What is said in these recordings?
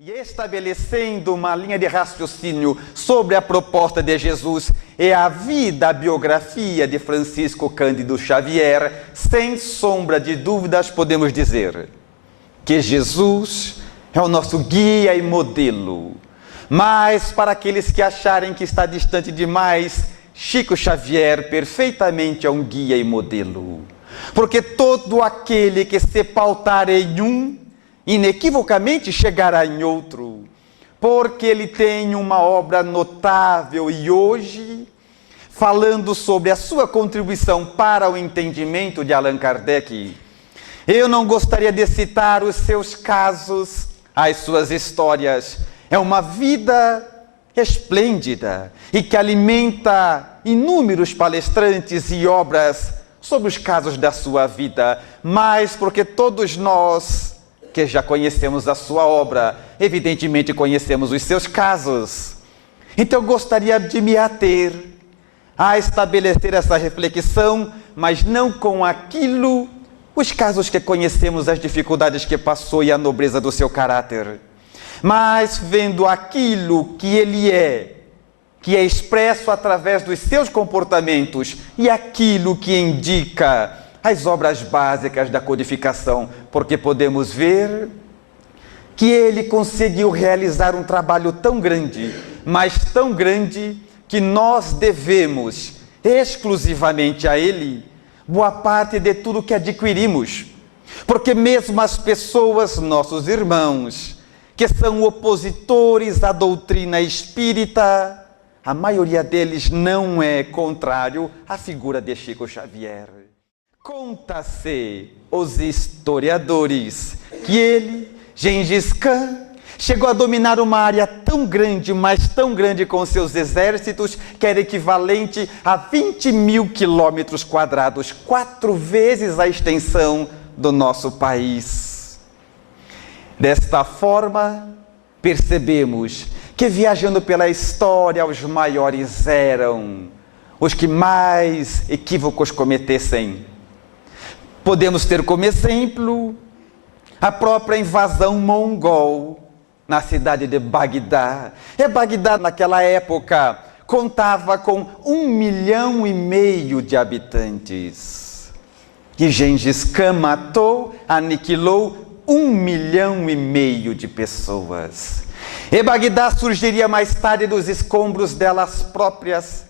E estabelecendo uma linha de raciocínio sobre a proposta de Jesus e a vida, a biografia de Francisco Cândido Xavier, sem sombra de dúvidas podemos dizer que Jesus é o nosso guia e modelo. Mas para aqueles que acharem que está distante demais, Chico Xavier perfeitamente é um guia e modelo. Porque todo aquele que se pautar em um, inequivocamente chegará em outro, porque ele tem uma obra notável e hoje, falando sobre a sua contribuição para o entendimento de Allan Kardec, eu não gostaria de citar os seus casos, as suas histórias. É uma vida esplêndida e que alimenta inúmeros palestrantes e obras sobre os casos da sua vida, mas porque todos nós que já conhecemos a sua obra, evidentemente conhecemos os seus casos. Então eu gostaria de me ater a estabelecer essa reflexão, mas não com aquilo, os casos que conhecemos, as dificuldades que passou e a nobreza do seu caráter, mas vendo aquilo que ele é, que é expresso através dos seus comportamentos e aquilo que indica as obras básicas da codificação, porque podemos ver que ele conseguiu realizar um trabalho tão grande, mas tão grande, que nós devemos exclusivamente a ele boa parte de tudo que adquirimos. Porque mesmo as pessoas, nossos irmãos, que são opositores à doutrina espírita, a maioria deles não é contrário à figura de Chico Xavier. Conta-se os historiadores que ele, Gengis Khan, chegou a dominar uma área tão grande, mas tão grande com seus exércitos, que era equivalente a 20 mil quilômetros quadrados, 4 vezes a extensão do nosso país. Desta forma, percebemos que viajando pela história, os maiores eram os que mais equívocos cometessem. Podemos ter como exemplo a própria invasão mongol na cidade de Bagdá. E Bagdá, naquela época, contava com 1,5 milhão de habitantes. E Gengis Khan matou, aniquilou 1,5 milhão de pessoas. E Bagdá surgiria mais tarde dos escombros delas próprias,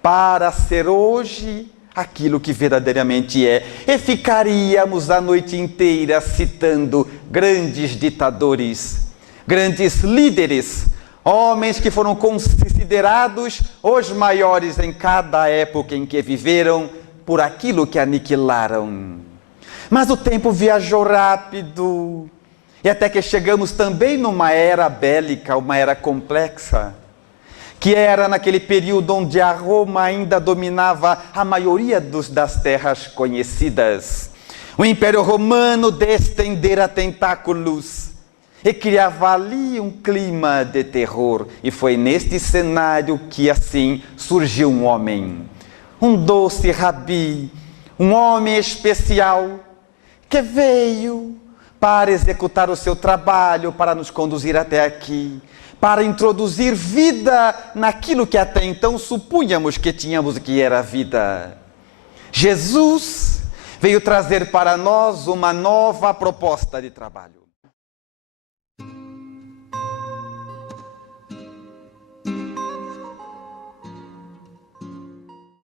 para ser hoje aquilo que verdadeiramente é. E ficaríamos a noite inteira citando grandes ditadores, grandes líderes, homens que foram considerados os maiores em cada época em que viveram, por aquilo que aniquilaram. Mas o tempo viajou rápido, e até que chegamos também numa era bélica, uma era complexa, que era naquele período onde a Roma ainda dominava a maioria das terras conhecidas. O Império Romano destendera tentáculos e criava ali um clima de terror. E foi neste cenário que assim surgiu um homem, um doce rabi, um homem especial que veio para executar o seu trabalho, para nos conduzir até aqui, para introduzir vida naquilo que até então supunhamos que tínhamos que era vida. Jesus veio trazer para nós uma nova proposta de trabalho.